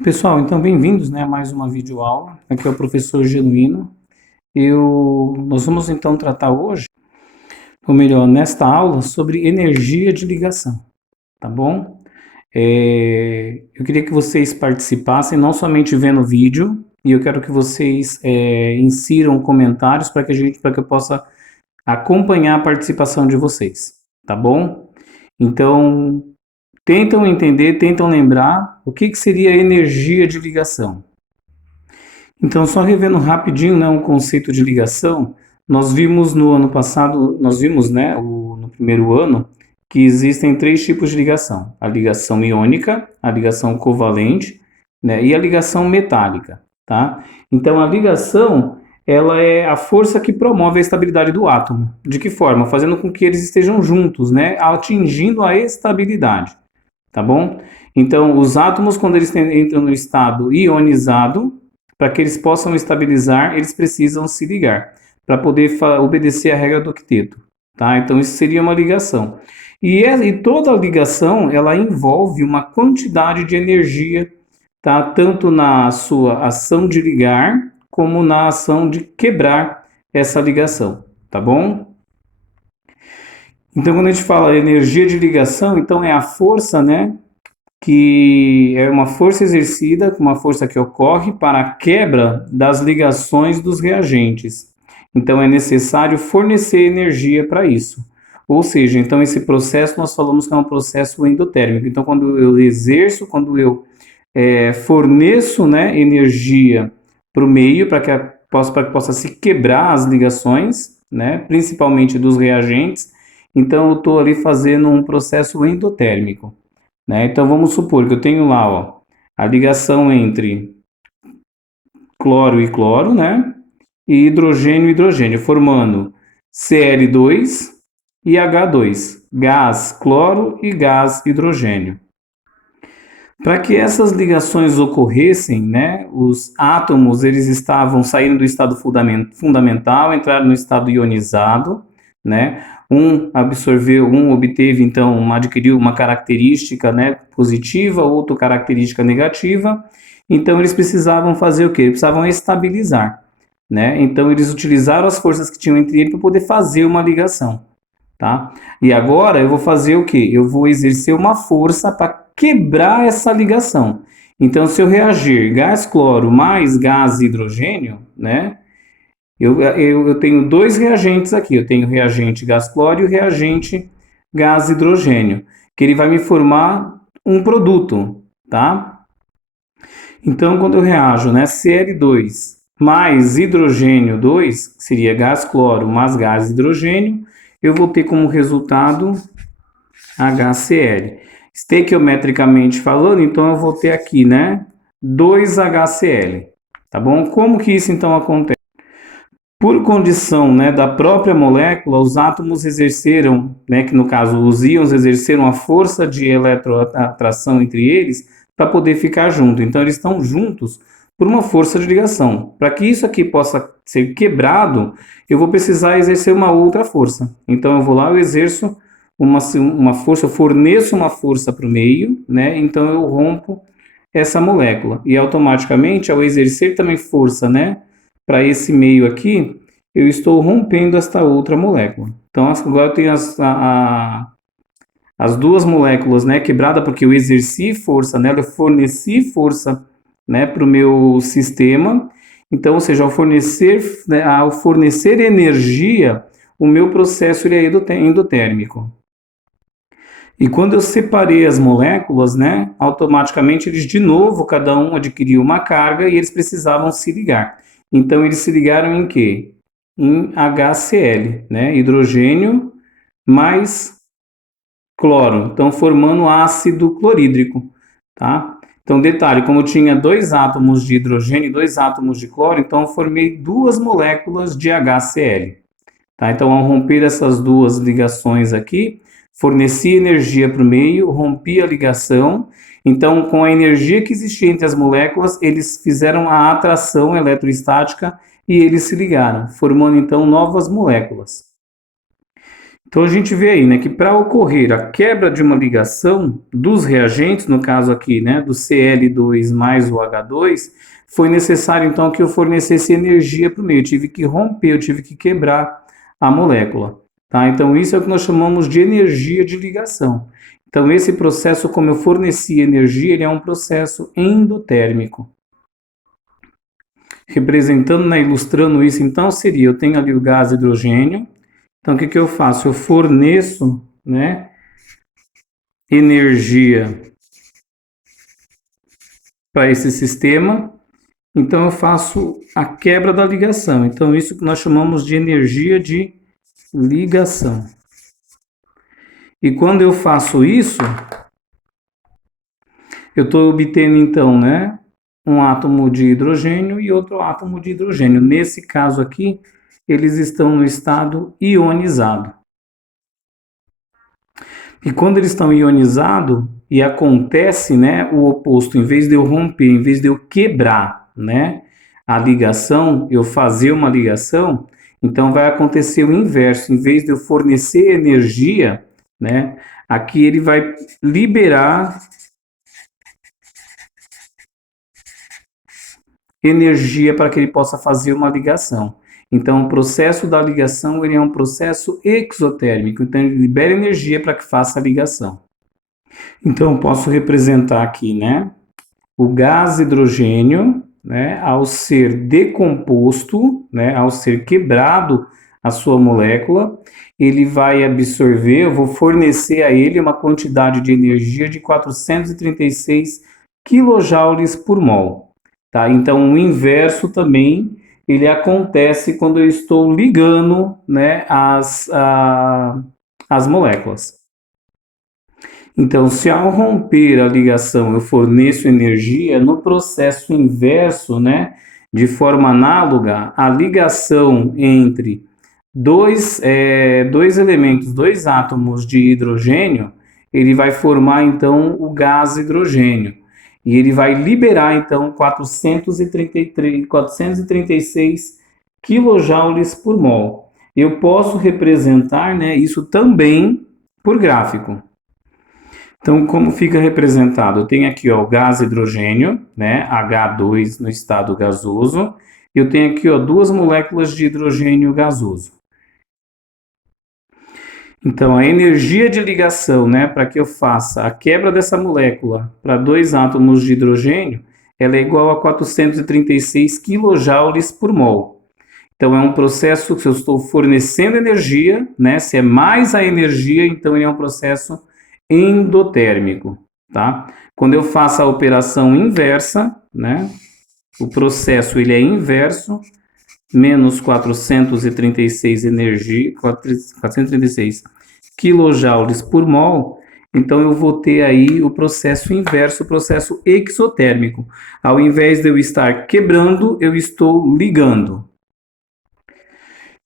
Pessoal, então bem-vindos, né, a mais uma videoaula. Aqui é o professor Genuíno. Nós vamos então tratar hoje, ou melhor, nesta aula, sobre energia de ligação, tá bom? Eu queria que vocês participassem, não somente vendo o vídeo, e eu quero que vocês insiram comentários para que eu possa acompanhar a participação de vocês, tá bom? Então, tentam entender, tentam lembrar o que seria energia de ligação. Então, só revendo rapidinho, né, um conceito de ligação, nós vimos no ano passado, né, no primeiro ano, que existem três tipos de ligação: a ligação iônica, a ligação covalente, né, e a ligação metálica, tá? Então, a ligação, ela é a força que promove a estabilidade do átomo. De que forma? Fazendo com que eles estejam juntos, né, atingindo a estabilidade, tá bom? Então, os átomos, quando eles entram no estado ionizado, para que eles possam estabilizar, eles precisam se ligar para poder obedecer a regra do octeto, tá? Então isso seria uma ligação. E toda ligação ela envolve uma quantidade de energia, tá? Tanto na sua ação de ligar como na ação de quebrar essa ligação, tá bom? Então quando a gente fala energia de ligação, então é a força, né, que é uma força exercida, uma força que ocorre para a quebra das ligações dos reagentes. Então é necessário fornecer energia para isso. Ou seja, então esse processo nós falamos que é um processo endotérmico. Então quando eu exerço, quando eu forneço, né, energia para o meio para que possa se quebrar as ligações, né, principalmente dos reagentes, então eu estou ali fazendo um processo endotérmico, né? Então vamos supor que eu tenho lá, ó, a ligação entre cloro e cloro, né? E hidrogênio e hidrogênio, formando Cl2 e H2, gás cloro e gás hidrogênio. Para que essas ligações ocorressem, né, os átomos eles estavam saindo do estado fundamental, entraram no estado ionizado, né? Um obteve então, adquiriu uma característica, né, positiva, outro característica negativa. Então eles precisavam fazer o quê? Eles precisavam estabilizar, né? Então eles utilizaram as forças que tinham entre eles para poder fazer uma ligação, tá? E agora eu vou fazer o quê? Eu vou exercer uma força para quebrar essa ligação. Então, se eu reagir gás cloro mais gás hidrogênio, né? Eu tenho dois reagentes aqui. Eu tenho o reagente gás cloro e o reagente gás hidrogênio, que ele vai me formar um produto, tá? Então, quando eu reajo, né, Cl2 mais hidrogênio 2, que seria gás cloro mais gás hidrogênio, eu vou ter como resultado HCl. Estequiometricamente falando, então eu vou ter aqui, né, 2HCl, tá bom? Como que isso então acontece? Por condição, né, da própria molécula, os átomos exerceram, né, que no caso os íons exerceram a força de eletroatração entre eles para poder ficar junto. Então eles estão juntos por uma força de ligação. Para que isso aqui possa ser quebrado, eu vou precisar exercer uma outra força. Então eu vou lá, eu exerço uma força, eu forneço uma força para o meio, né? Então eu rompo essa molécula. E automaticamente, ao exercer também força, né, para esse meio aqui, eu estou rompendo esta outra molécula. Então agora eu tenho as duas moléculas, né, quebrada porque eu exerci força nela, eu forneci força, né, para o meu sistema. Então, ou seja, ao fornecer energia, o meu processo ele é endotérmico. E quando eu separei as moléculas, né, automaticamente eles de novo, cada um adquiriu uma carga e eles precisavam se ligar. Então eles se ligaram em quê? Em HCl, né, hidrogênio mais cloro, então formando ácido clorídrico, tá? Então detalhe, como eu tinha dois átomos de hidrogênio e dois átomos de cloro, então eu formei duas moléculas de HCl. Tá? Então, ao romper essas duas ligações aqui, forneci energia para o meio, rompi a ligação. Então, com a energia que existia entre as moléculas, eles fizeram a atração eletrostática e eles se ligaram, formando então novas moléculas. Então a gente vê aí, né, que para ocorrer a quebra de uma ligação dos reagentes, no caso aqui, né, do Cl2 mais o H2, foi necessário então que eu fornecesse energia para o meio. Eu tive que romper, eu tive que quebrar a molécula, tá? Então isso é o que nós chamamos de energia de ligação. Então esse processo, como eu forneci energia, ele é um processo endotérmico. Representando, né, ilustrando isso, então seria, eu tenho ali o gás hidrogênio. Então, o que eu faço? Eu forneço, né, energia para esse sistema. Então, eu faço a quebra da ligação. Então, isso que nós chamamos de energia de ligação. E quando eu faço isso, eu estou obtendo, então, né, um átomo de hidrogênio e outro átomo de hidrogênio. Nesse caso aqui, eles estão no estado ionizado. E quando eles estão ionizados e acontece, né, o oposto, em vez de eu romper, em vez de eu quebrar, né, a ligação, eu fazer uma ligação, então vai acontecer o inverso. Em vez de eu fornecer energia, né, aqui ele vai liberar energia para que ele possa fazer uma ligação. Então, o processo da ligação ele é um processo exotérmico, então ele libera energia para que faça a ligação. Então, posso representar aqui, né, o gás hidrogênio, né, ao ser decomposto, né, ao ser quebrado a sua molécula, ele vai absorver, eu vou fornecer a ele uma quantidade de energia de 436 kJ por mol. Tá? Então, o inverso também ele acontece quando eu estou ligando, né, as moléculas. Então, se ao romper a ligação eu forneço energia, no processo inverso, né, de forma análoga, a ligação entre dois elementos, dois átomos de hidrogênio, ele vai formar então o gás hidrogênio. E ele vai liberar então 436 kJ por mol. Eu posso representar, né, isso também por gráfico. Então, como fica representado? Eu tenho aqui ó, o gás hidrogênio, né, H2 no estado gasoso. Eu tenho aqui ó, duas moléculas de hidrogênio gasoso. Então, a energia de ligação, né, para que eu faça a quebra dessa molécula para dois átomos de hidrogênio, ela é igual a 436 kJ por mol. Então, é um processo que eu estou fornecendo energia, né, se é mais a energia, então ele é um processo endotérmico, tá? Quando eu faço a operação inversa, né, o processo ele é inverso, menos 436 energia, 436 kJ por mol, então eu vou ter aí o processo inverso, o processo exotérmico. Ao invés de eu estar quebrando, eu estou ligando.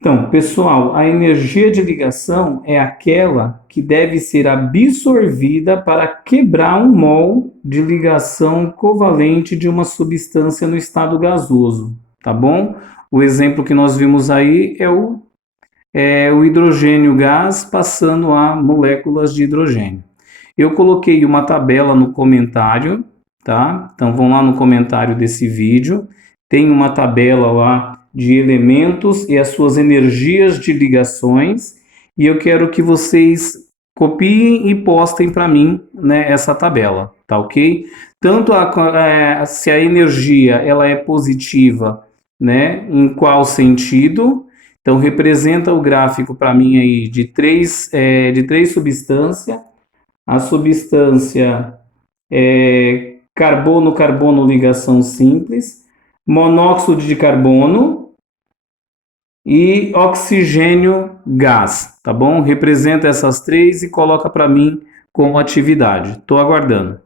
Então, pessoal, a energia de ligação é aquela que deve ser absorvida para quebrar um mol de ligação covalente de uma substância no estado gasoso, tá bom? O exemplo que nós vimos aí é o hidrogênio gás passando a moléculas de hidrogênio. Eu coloquei uma tabela no comentário, tá? Então, vão lá no comentário desse vídeo, tem uma tabela lá de elementos e as suas energias de ligações, e eu quero que vocês copiem e postem para mim, né, essa tabela, tá ok? Tanto se a energia ela é positiva, né, em qual sentido? Então representa o gráfico para mim aí de três substâncias. A substância é carbono-carbono ligação simples, monóxido de carbono e oxigênio gás, tá bom? Representa essas três e coloca para mim como atividade. Estou aguardando.